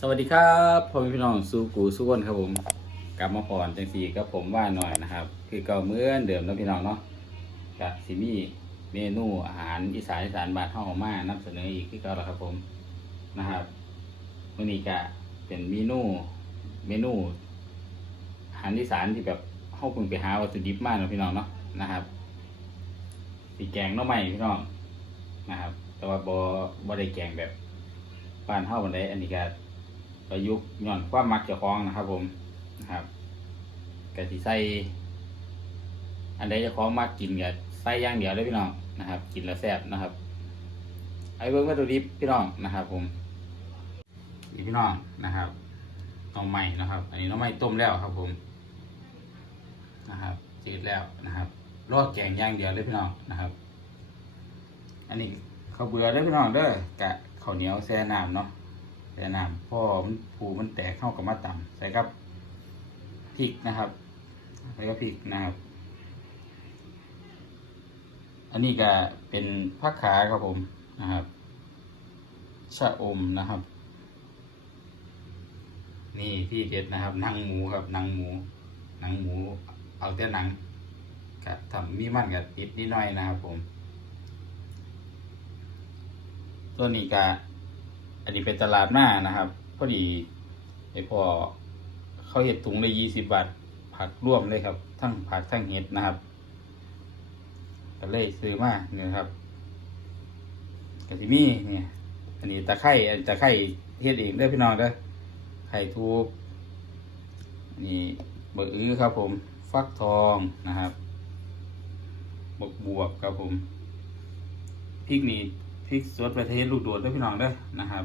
สวัสดีครับพ่อพี่น้องสู้กูสู้คนครับผมกลับมาพรจังสีกับผมว่าหน่อยนะครับ คือเก่าเหมือนเดิมนะพี่น้องเนาะกับซิมีเมนูอาหารอีสานอีสานบานห้องมานำเสนออีกคือเก่าแล้วครับผมนะครับวันนี้ก็เป็นเมนูเมนูอาหารอีสานที่แบบเข้าเพิ่งไปหาวัตถุดิบมาเนาะพี่น้องเนาะนะครับสีแกงน้อใหม่พี่น้องนะครับ แต่ว่าบอบได้แกงแบบบ้านเฮาบันไดอันนี้ก็ ประยุกต์ย้อนความมักเจ้าของนะครับ ผมนะครับก็สิใส่อันใดเจ้าของมักกินก็ใส่ย่างเดียวเลยพี่น้องนะครับ กินแล้วแซ่บนะครับ ไอ้เบิ้งวัตถุดิบพี่น้องนะครับ ผมนี่พี่น้องนะครับน้องใหม่นะครับ อันนี้น้องใหม่ต้มแล้วครับ ผมนะครับจืดแล้วนะครับรอดแกงย่างเดียวเลยพี่น้องนะครับ อันนี้ข้าวเบื่อเด้พี่น้องเด้อกะข้าวเหนียวแช่น้ำเนาะ แช่น้ำพ่อมันผูมันแตกเข้ากับมาต่ำใส่กับพริกนะครับใส่กับพริกนะครับ อันนี้ก็เป็นผักขาครับผมนะครับชะอมนะครับ นี่ที่เด็ดนะครับหนังหมูครับหนังหมูหนังหมูเอาแต่หนังกับทำมีมันกับติดนิดหน่อยนะครับผม ตัวนี้ก็ อันนี้เป็นตลาดหน้านะครับ พอดีไอพอเขาเห็ดถุงละยี่สิบบาทผักร่วมเลยครับ ทั้งผักทั้งเห็ดนะครับก็เลยซื้อมาเนี่ยครับกะทิมีเนี่ย อันนี้ตะไคร่อันตะไคร่เฮ็ดเองเด้อพี่น้องเด้อไข่ทูบนี่เบอร์อื้อครับ ผม ฟักทองนะครับบกบวบครับผมพริกนี่พริกสดประเทศลูกโดดเด้อพี่น้องเด้อนะครับ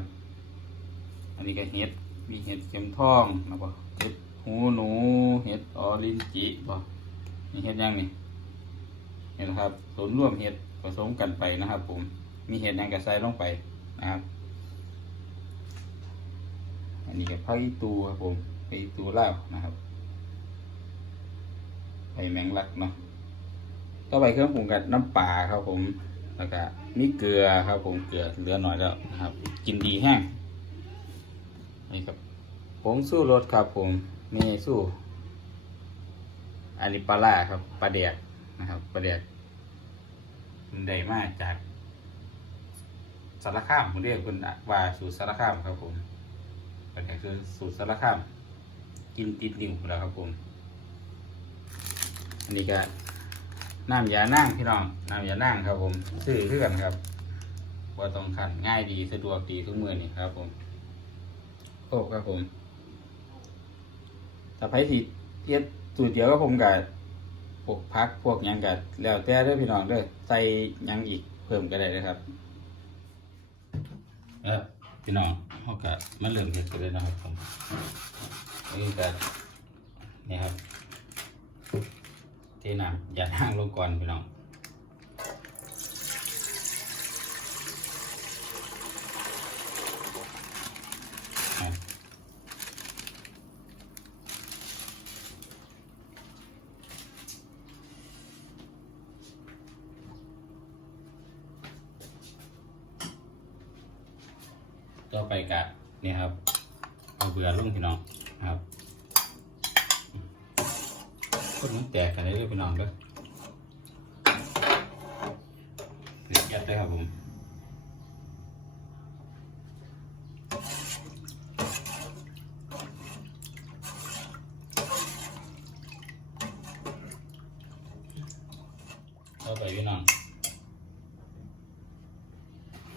อันนี้ก็เห็ด มีเห็ดเข็มทองนะบ่เห็ดหูหนู เห็ดออรินจิบ่นี่เห็ดยังนี่เห็นครับส่วนร่วมเห็ดผสมกันไปนะครับ ผม มีเห็ดยังกระใส่ลงไปนะครับ อันนี้กับผักอีตูครับผมผักอีตูลาวนะครับใบแมงลักเนาะ ต่อไปเครื่องปรุงกับน้ำปลาครับผม แล้วก็มีเกลือครับผม เกลือเหลือหน่อยแล้วนะครับ กินดีแห้ง นี่ครับผงสู้รสครับผมนี่สู้อันนี้ปลาล่าครับปลาแดกนะครับปลาแดกมันได้มาจากสารคามผมเรียกคุณว่าสูตรสารคามครับผมปลาแดกคือสูตรสารคาม กินติดนิ้วแล้วครับผมอันนี้ก็น้ำยานั่งพี่น้องน้ำยานั่งครับผมซื้อเพื่อนครับว่าต้องขันง่ายดีสะดวกดีทุกมือนี่ครับผม โอ้ครับผมถ้าไปสิเฮ็ดสูตรเดียวก็ผมกับพวกพักพวกหยังกับแล้วแต่เด้อพี่น้องเด้อใส่หยังอีกเพิ่มก็ได้เลยครับ เออพี่น้องเขาก็มาเริ่มเฮ็ดกันเลยนะครับผมนี่ก็นี่ครับเทน้ำอย่านั่งลงก่อนพี่น้องอะ ต่อไปกะนี่ครับเอาเบื่อลุ่งพี่น้องครับคนมันแตกกันเลยเด้อพี่น้องเด้อเสียยัดเลยครับผมต่อไปพี่น้อง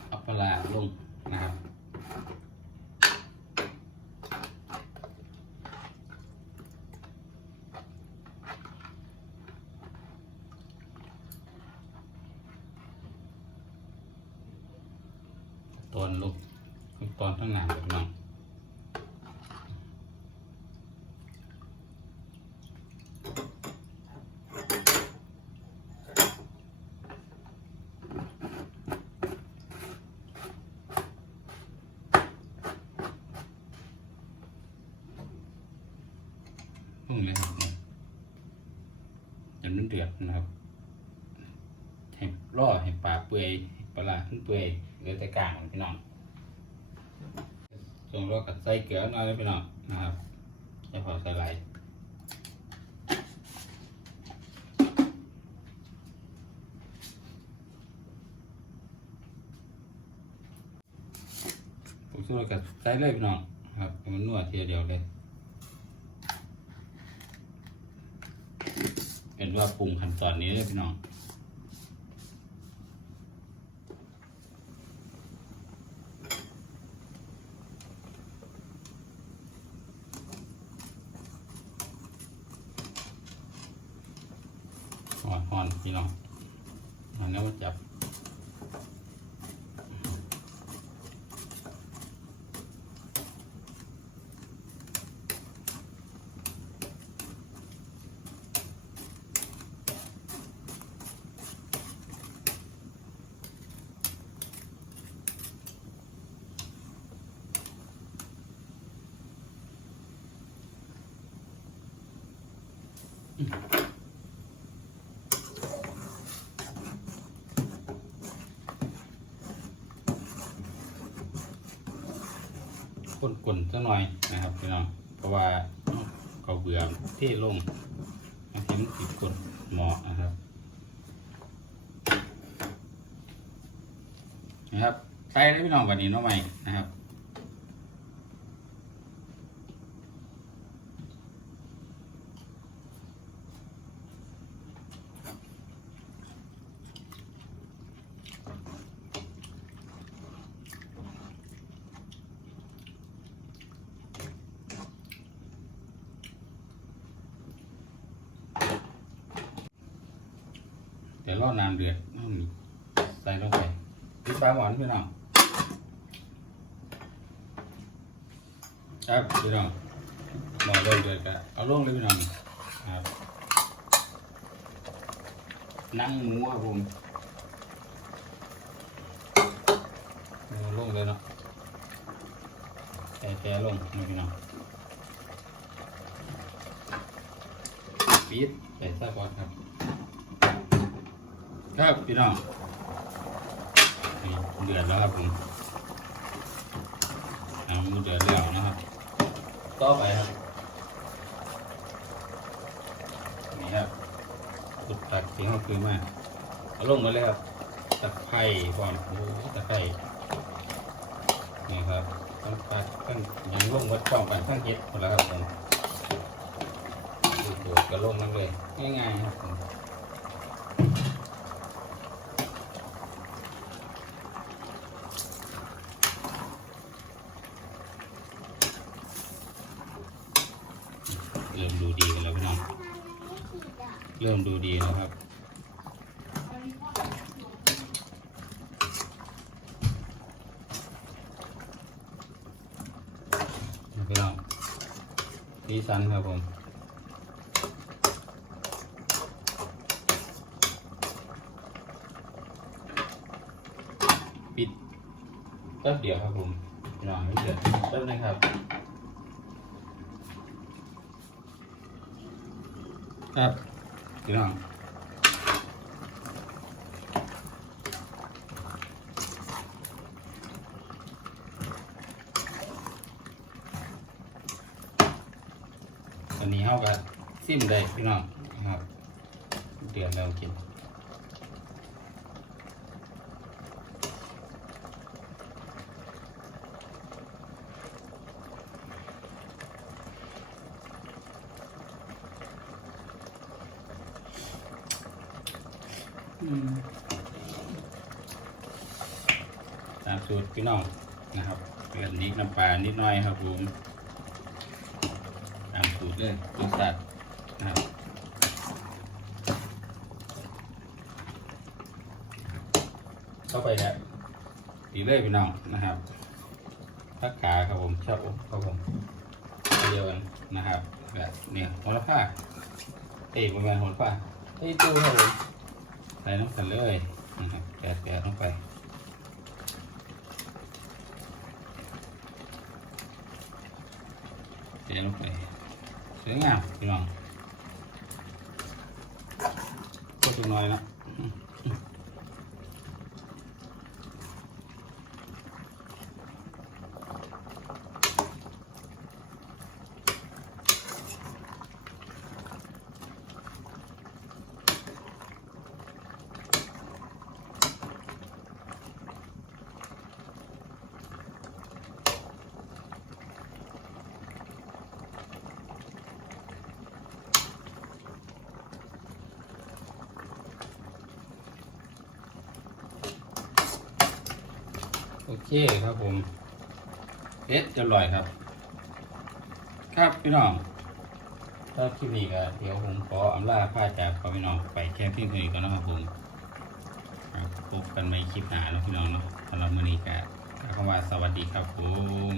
เอาปลาร้าลงนะครับ ตอนลูกตอนทั้งหนาแบบน้องพุ่งเลยครับนี่ยจนมันเดือดนะครับให้ล่อให้ปลาเปื่อยให้ปลาขึ้นเปื่อย เหลือแต่กลางพี่น้องส่งรสกับใส่เกลือหน่อยพี่น้องนะครับจะพอใส่ไหลผมส่งรสกับใส่เลยพี่น้องครับมันนวดทีเดียวเลยเป็นว่าปรุงขั้นตอนนี้เลยพี่น้อง หอนหอนพี่น้องอันนี้ว่าจับ ก้นกลนๆสักหน่อยนะครับพี่น้องเพราะว่าเขาเบื่อเท่ลงเห็นติดกดหมอนะครับนะครับใส่ได้พี่น้องวันนี้น้องใหม่นะครับ อน้ำเดือดใส่ลงไปพริกปลาหวานพี่น้องครับพี่น้องรอเริ่มเดือดกันเอาลงเลยพี่น้องครับนั่งหมูครับผมเอาลงเลยเนาะแช่แช่ลงนี่พี่น้องปิดใส่ซะก่อนครับ ครับพี่น้องเดือดแล้วครับผมน้ำมันเดือดแล้วนะครับ ต่อไปครับ นี่ครับตุดตักทิ้งเอาคืนมาเอาลงมาเลยครับตะไคร้ก่อนโอ้โหตะไคร้นี่ครับต้องปัดตั้งยังลงวัดกล้องกันทั้งเฮ็ดหมดแล้วครับผมดูดกระลงนั่นเลย ง่ายๆครับผม เริ่มดูดีกันแล้วพี่น้อง เริ่มดูดีแล้วครับพี่น้องสีสันครับผมปิดแป๊บเดียวครับผมนองไม่เดือดแป๊บนึงครับครับ พี่น้องวันนี้เฮาก็ซิมได้พี่น้องนะครับ เดือดแล้วกิน ตามสูตรพี่น้องนะครับเกลือนิดน้ำปลานิดหน่อยครับผมตามสูตรเลยรสชาตินะครับเข้าไปแล้วตีเลยพี่น้องนะครับทักขาครับผมชอบครับผมเดียวกันนะครับแบบเนี่ยหัวละผ้าเอ้ยประมาณหัวละผ้าเอ้ยตู้ครับผม ส่น้ำกันเลยนะครับแกะแกะลงไปแกะลงไปสวยงามพี่น้องก็ตัวน้อยนะ เคครับผมเอ็ดจะอร่อยครับ ครับพี่น้องถ้าคลิปนี้ก็เดี๋ยวผมขออำลาพาจากพ่อพี่น้องไปแค่เพียงเท่านี้ก่อนนะครับผมครับพบกันใหม่คลิปหน้าแล้วพี่น้องเนาะสำหรับมื้อนี้ก็กล่าวคำว่าสวัสดีครับผม